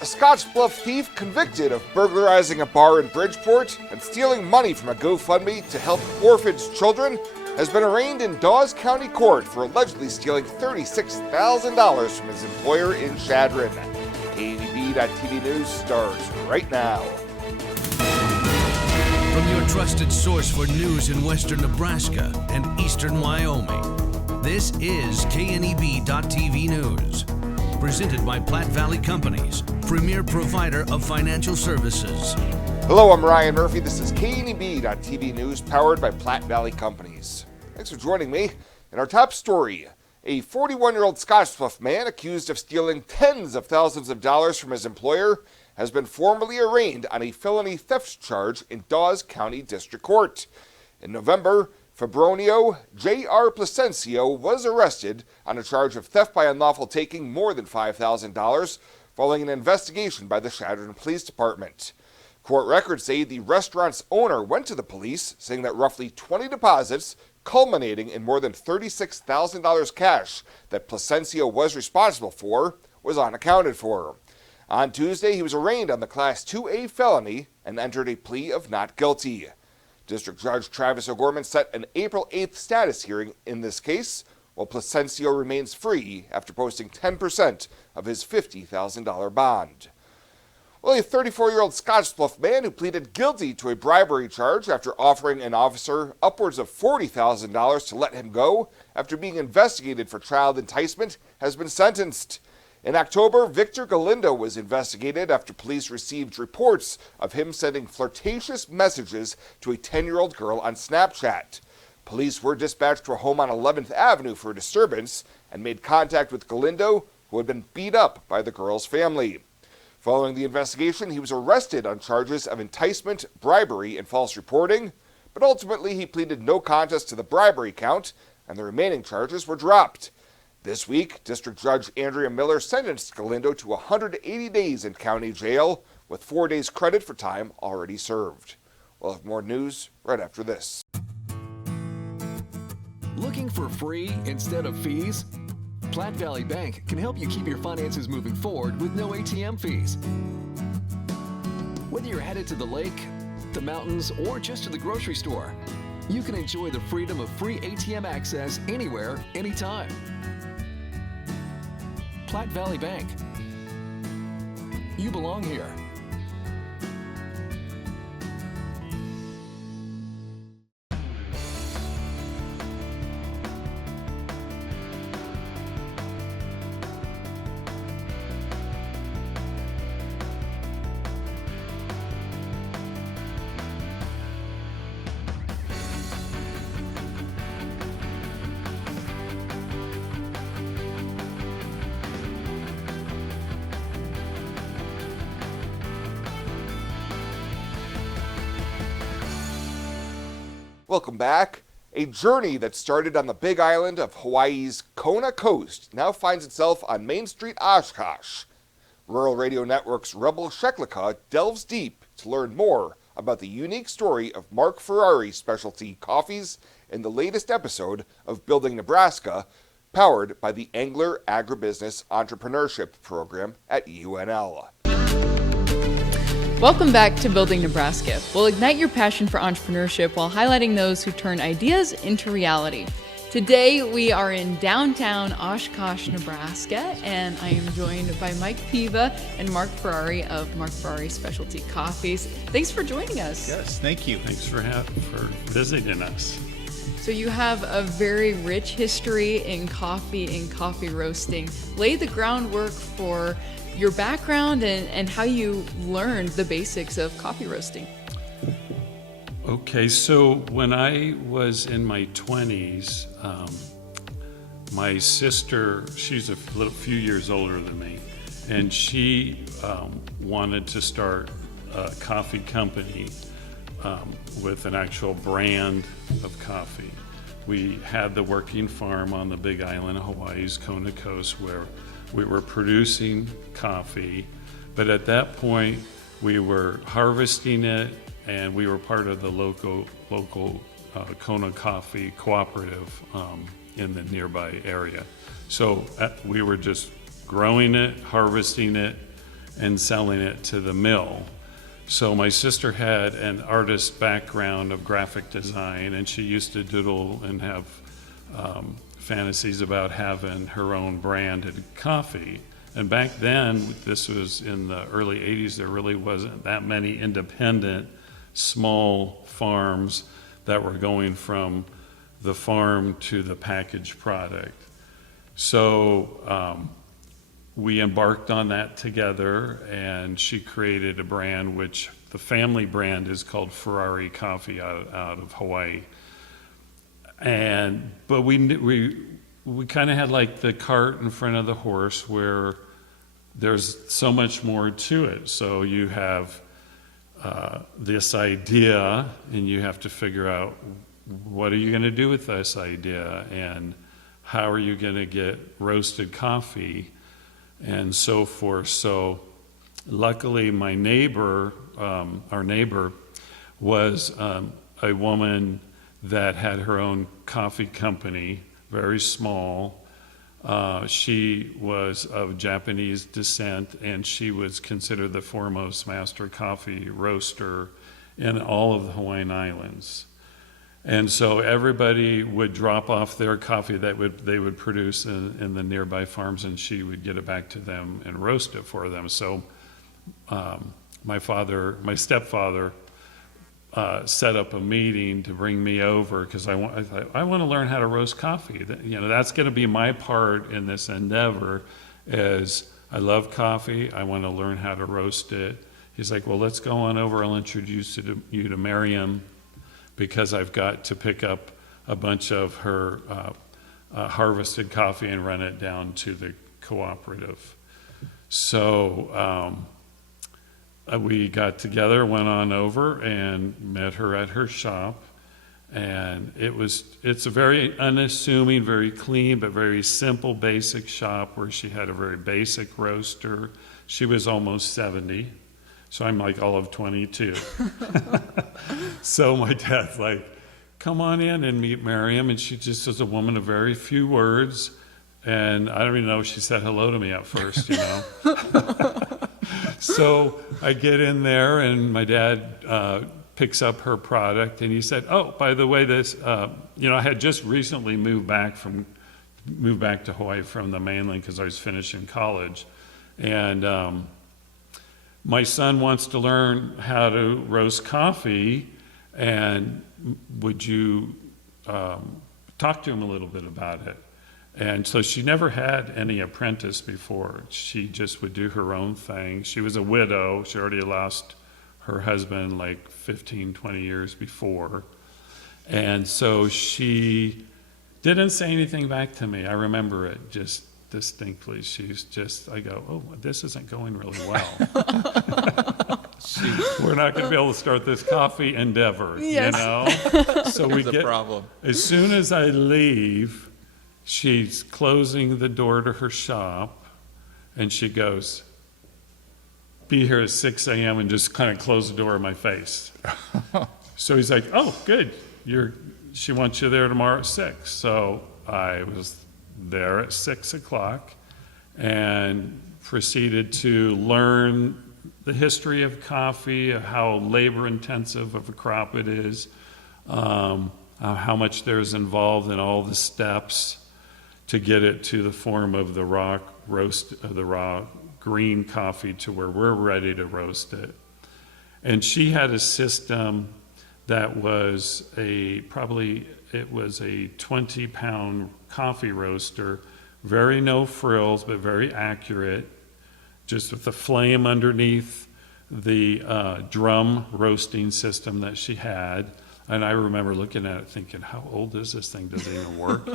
A Scottsbluff thief convicted of burglarizing a bar in Bridgeport and stealing money from a GoFundMe to help orphaned children has been arraigned in Dawes County Court for allegedly stealing $36,000 from his employer in Chadron. KNEB.TV News starts right now. From your trusted source for news in western Nebraska and eastern Wyoming, this is KNEB.TV News. Presented by Platte Valley Companies, premier provider of financial services. Hello, I'm Ryan Murphy. This is KNEB.TV News powered by Platte Valley Companies. Thanks for joining me. In our top story, a 41-year-old Scottsbluff man accused of stealing tens of thousands of dollars from his employer has been formally arraigned on a felony theft charge in Dawes County District Court. In November, Fabronio J.R. Placencio was arrested on a charge of theft by unlawful taking more than $5,000 following an investigation by the Chadron Police Department. Court records say the restaurant's owner went to the police saying that roughly 20 deposits, culminating in more than $36,000 cash that Placencio was responsible for, was unaccounted for. On Tuesday, he was arraigned on the Class 2A felony and entered a plea of not guilty. District Judge Travis O'Gorman set an April 8th status hearing in this case, while Placencio remains free after posting 10% of his $50,000 bond. Well, a 34-year-old Scottsbluff man who pleaded guilty to a bribery charge after offering an officer upwards of $40,000 to let him go after being investigated for child enticement has been sentenced. In October, Victor Galindo was investigated after police received reports of him sending flirtatious messages to a 10-year-old girl on Snapchat. Police were dispatched to a home on 11th Avenue for a disturbance and made contact with Galindo, who had been beat up by the girl's family. Following the investigation, he was arrested on charges of enticement, bribery, and false reporting, but ultimately he pleaded no contest to the bribery count, and the remaining charges were dropped. This week, District Judge Andrea Miller sentenced Galindo to 180 days in county jail, with 4 days credit for time already served. We'll have more news right after this. Looking for free instead of fees? Platte Valley Bank can help you keep your finances moving forward with no ATM fees. Whether you're headed to the lake, the mountains, or just to the grocery store, you can enjoy the freedom of free ATM access anywhere, anytime. Platte Valley Bank. You belong here. Welcome back. A journey that started on the Big Island of Hawaii's Kona coast now finds itself on Main Street, Oshkosh. Rural Radio Network's Rebel Sheklika delves deep to learn more about the unique story of Mark Ferrari Specialty Coffees in the latest episode of Building Nebraska, powered by the Angler Agribusiness Entrepreneurship Program at UNL. Welcome back to Building Nebraska. We'll ignite your passion for entrepreneurship while highlighting those who turn ideas into reality. Today, we are in downtown Oshkosh, Nebraska, and I am joined by Mike Piva and Mark Ferrari of Mark Ferrari Specialty Coffees. Thanks for joining us. Yes, thank you. Thanks for visiting us. So you have a very rich history in coffee and coffee roasting. Lay the groundwork for your background and how you learned the basics of coffee roasting. Okay, so when I was in my 20s, my sister, she's a few years older than me, and she wanted to start a coffee company with an actual brand of coffee. We had the working farm on the Big Island of Hawaii's Kona coast where we were producing coffee, but at that point we were harvesting it, and we were part of the local Kona Coffee Cooperative in the nearby area. So we were just growing it, harvesting it, and selling it to the mill. So my sister had an artist background of graphic design, and she used to doodle and have fantasies about having her own branded coffee. And back then, this was in the early 80s, there really wasn't that many independent small farms that were going from the farm to the packaged product. So we embarked on that together, and she created a brand which the family brand is called Ferrari Coffee out of Hawaii. But we kind of had like the cart in front of the horse, where there's so much more to it. So you have this idea, and you have to figure out, what are you going to do with this idea, and how are you going to get roasted coffee, and so forth. So luckily my neighbor, our neighbor, was a woman that had her own coffee company, very small. She was of Japanese descent, and she was considered the foremost master coffee roaster in all of the Hawaiian Islands. And so everybody would drop off their coffee that they would produce in the nearby farms, and she would get it back to them and roast it for them. So my stepfather set up a meeting to bring me over, because I want to learn how to roast coffee. That's going to be my part in this endeavor. Is I love coffee. I want to learn how to roast it. He's like, well, let's go on over. I'll introduce you to Miriam, because I've got to pick up a bunch of her harvested coffee and run it down to the cooperative. So we got together, went on over, and met her at her shop. And it's a very unassuming, very clean, but very simple, basic shop, where she had a very basic roaster. She was almost 70. So I'm like all of 22. So my dad's like, come on in and meet Miriam. And she just was a woman of very few words. And I don't even know if she said hello to me at first, So I get in there, and my dad picks up her product, and he said, oh, by the way, this, I had just recently moved back to Hawaii from the mainland, because I was finishing college. And my son wants to learn how to roast coffee, and would you talk to him a little bit about it? And so she never had any apprentice before. She just would do her own thing. She was a widow. She already lost her husband like 15, 20 years before. And so she didn't say anything back to me. I remember it just distinctly. I go, oh, this isn't going really well. We're not going to be able to start this coffee endeavor, Yes. So we get, problem. As soon as I leave, she's closing the door to her shop, and she goes, be here at 6 a.m. and just kind of close the door in my face. So he's like, oh, good. She wants you there tomorrow at 6. So I was there at 6 o'clock and proceeded to learn the history of coffee, how labor intensive of a crop it is, how much there's involved in all the steps to get it to the form of the raw green coffee to where we're ready to roast it. And she had a system that was probably 20-pound coffee roaster, very no frills, but very accurate, just with the flame underneath the drum roasting system that she had. And I remember looking at it thinking, how old is this thing? Does it even work,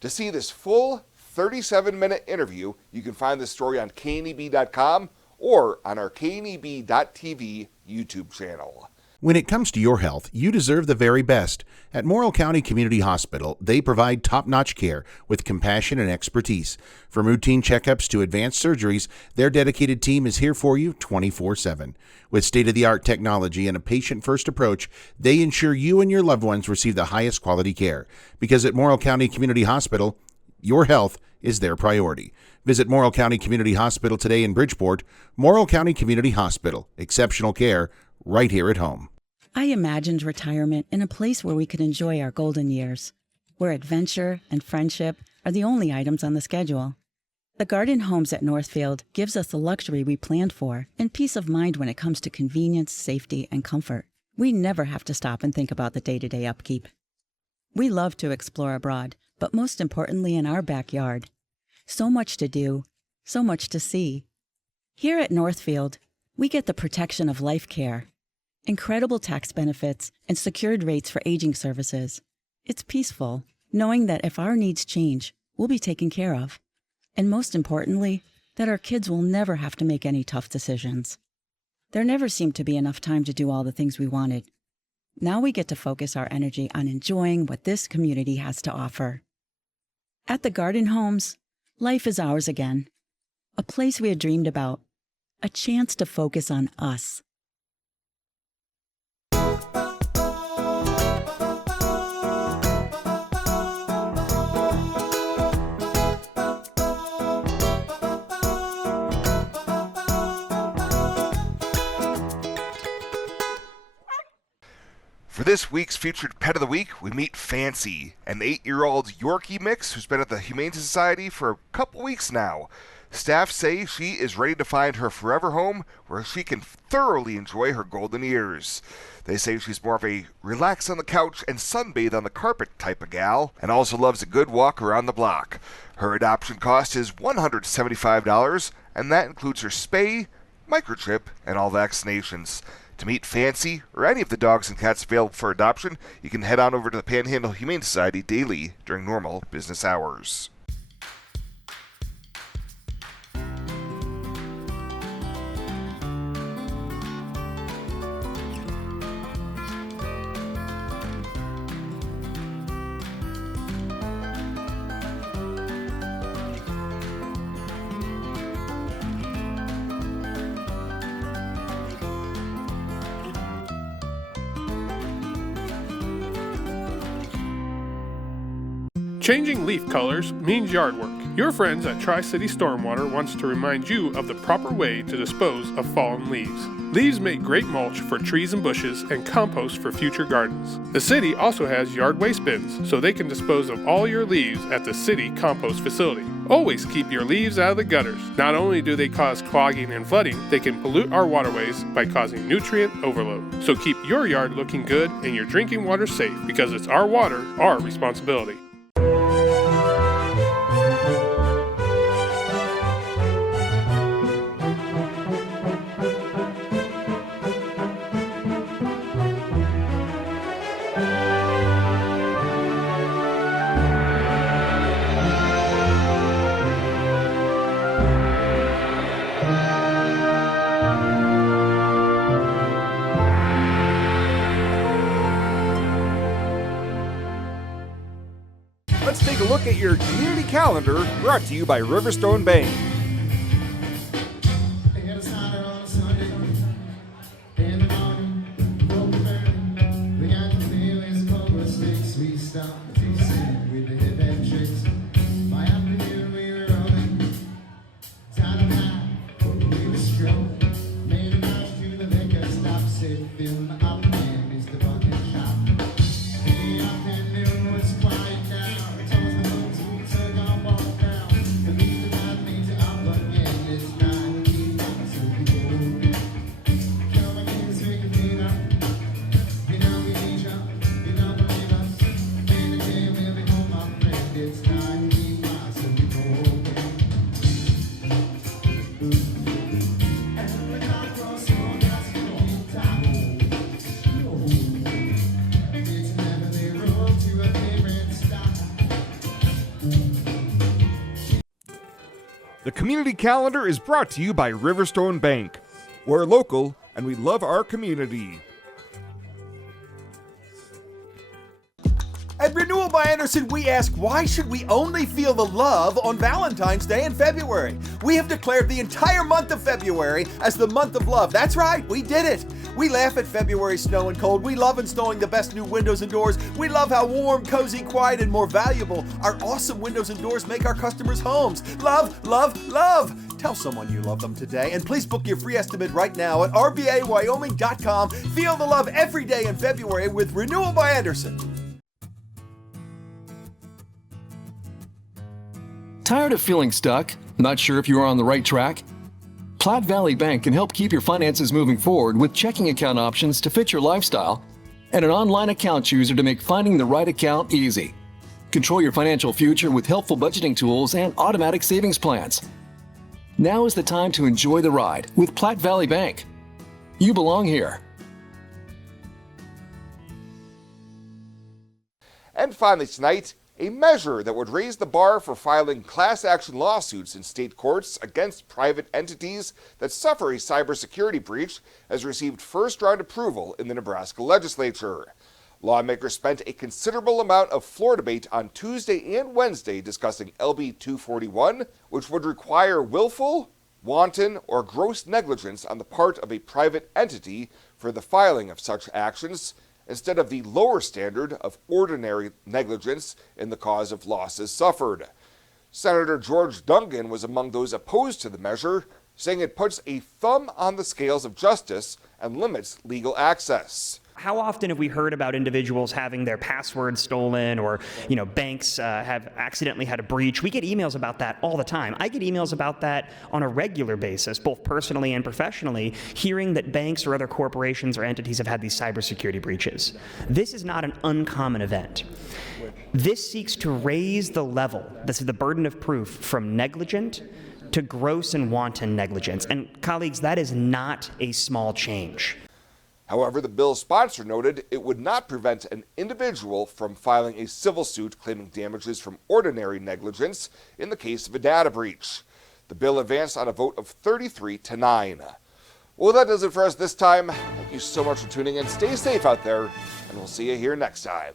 To see this full 37-minute interview, you can find this story on KNEB.com or on our KNEB.TV YouTube channel. When it comes to your health, you deserve the very best. At Morrill County Community Hospital, they provide top-notch care with compassion and expertise. From routine checkups to advanced surgeries, their dedicated team is here for you 24/7. With state-of-the-art technology and a patient-first approach, they ensure you and your loved ones receive the highest quality care. Because at Morrill County Community Hospital, Your health is their priority. Visit Morrill County Community Hospital today in Bridgeport. Morrill County Community Hospital. Exceptional care right here at home. I imagined retirement in a place where we could enjoy our golden years, where adventure and friendship are the only items on the schedule. The Garden Homes at Northfield gives us the luxury we planned for and peace of mind when it comes to convenience, safety, and comfort. We never have to stop and think about the day-to-day upkeep. We love to explore abroad, but most importantly in our backyard. So much to do, so much to see. Here at Northfield, we get the protection of life care, incredible tax benefits, and secured rates for aging services. It's peaceful, knowing that if our needs change, we'll be taken care of. And most importantly, that our kids will never have to make any tough decisions. There never seemed to be enough time to do all the things we wanted. Now we get to focus our energy on enjoying what this community has to offer. At the Garden Homes, life is ours again. A place we had dreamed about. A chance to focus on us. For this week's featured Pet of the Week, we meet Fancy, an 8-year-old Yorkie mix who's been at the Humane Society for a couple weeks now. Staff say she is ready to find her forever home where she can thoroughly enjoy her golden years. They say she's more of a relax on the couch and sunbathe on the carpet type of gal, and also loves a good walk around the block. Her adoption cost is $175, and that includes her spay, microchip, and all vaccinations. To meet Fancy or any of the dogs and cats available for adoption, you can head on over to the Panhandle Humane Society daily during normal business hours. Changing leaf colors means yard work. Your friends at Tri-City Stormwater wants to remind you of the proper way to dispose of fallen leaves. Leaves make great mulch for trees and bushes and compost for future gardens. The city also has yard waste bins, so they can dispose of all your leaves at the city compost facility. Always keep your leaves out of the gutters. Not only do they cause clogging and flooding, they can pollute our waterways by causing nutrient overload. So keep your yard looking good and your drinking water safe, because it's our water, our responsibility. Let's take a look at your community calendar, brought to you by Riverstone Bank. The community calendar is brought to you by Riverstone Bank. We're local and we love our community. At Renewal by by Anderson, we ask, why should we only feel the love on Valentine's Day in February? We have declared the entire month of February as the month of love. That's right, we did it. We laugh at February's snow and cold. We love installing the best new windows and doors. We love how warm, cozy, quiet, and more valuable our awesome windows and doors make our customers' homes. Love, love, love. Tell someone you love them today, and please book your free estimate right now at rbawyoming.com. Feel the love every day in February with Renewal by Anderson. Tired of feeling stuck? Not sure if you are on the right track? Platte Valley Bank can help keep your finances moving forward with checking account options to fit your lifestyle and an online account chooser to make finding the right account easy. Control your financial future with helpful budgeting tools and automatic savings plans. Now is the time to enjoy the ride with Platte Valley Bank. You belong here. And finally tonight, a measure that would raise the bar for filing class action lawsuits in state courts against private entities that suffer a cybersecurity breach has received first-round approval in the Nebraska legislature. Lawmakers spent a considerable amount of floor debate on Tuesday and Wednesday discussing LB 241, which would require willful, wanton, or gross negligence on the part of a private entity for the filing of such actions, instead of the lower standard of ordinary negligence in the cause of losses suffered. Senator George Dungan was among those opposed to the measure, saying it puts a thumb on the scales of justice and limits legal access. How often have we heard about individuals having their passwords stolen, or banks have accidentally had a breach? We get emails about that all the time. I get emails about that on a regular basis, both personally and professionally, hearing that banks or other corporations or entities have had these cybersecurity breaches. This is not an uncommon event. This seeks to raise the level, this is the burden of proof, from negligent to gross and wanton negligence. And colleagues, that is not a small change. However, the bill's sponsor noted it would not prevent an individual from filing a civil suit claiming damages from ordinary negligence in the case of a data breach. The bill advanced on a vote of 33-9. Well, that does it for us this time. Thank you so much for tuning in. Stay safe out there, and we'll see you here next time.